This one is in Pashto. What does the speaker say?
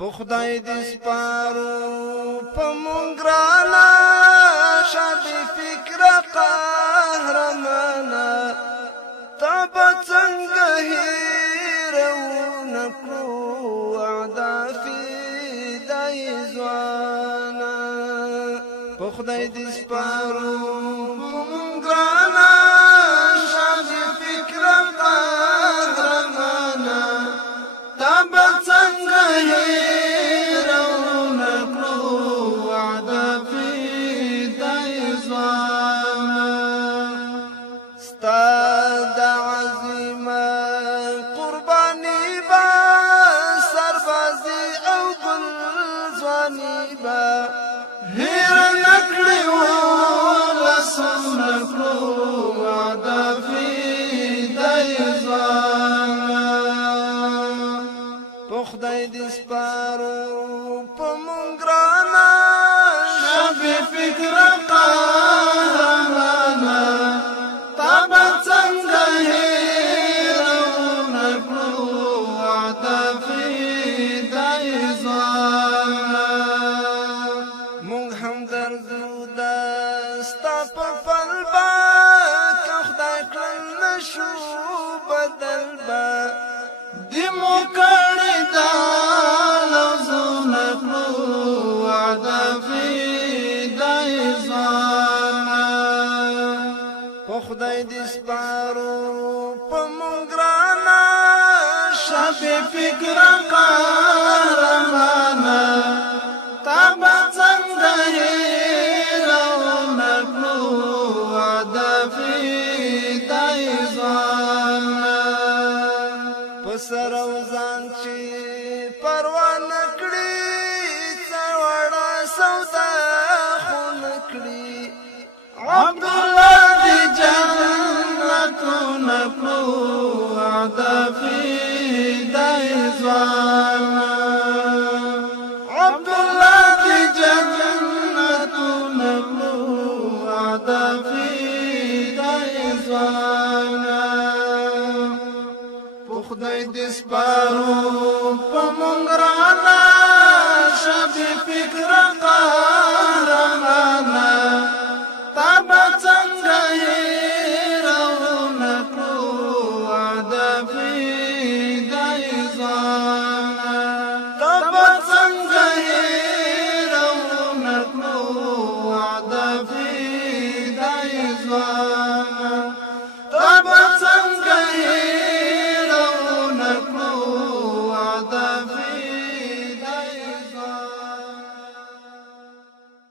په خدای دې سپارو په مونږ ګرانه شابې فکره قهرمانه تا به څنګه هېرونه کړو وعده فدای ځوانه په خدای دې سپارو په مونږ ګرانه شابې فکره قهرمانه تا به څنګه هېرونه کړو وعده فدای ځوانه ستا د عظیمه قرباني به سربازي او ګل ځواني به هېره نه کړې ولسونه کړو وعده فدای ځوانه په خدای دې سپارو په مونږ ګرانه شابې فکره قهرمانه تا به څنګه هېرونه کړو وعده فدای ځوانه مونږ هم درځو دا ستا په فل به که خدای کړل نه شو بدل به دې مو کړې دا لوظونه کړو وعده فدای ځوانه په خدای دې سپارو په مونږ ګرانه شابې فکره قهرمانه تا به څنګه هېرونه کړو وعده فدای ځوانه په سر او ځان چې پروا نه کړي څه وړه سودا خو نه کړي عبدالله دې جنتونه کړو وعده فدای ځوانه عبدالله دې جنتونه کړو وعده فدای ځوانه په خدای دې سپارو په مونږ ګرانه شابې فکره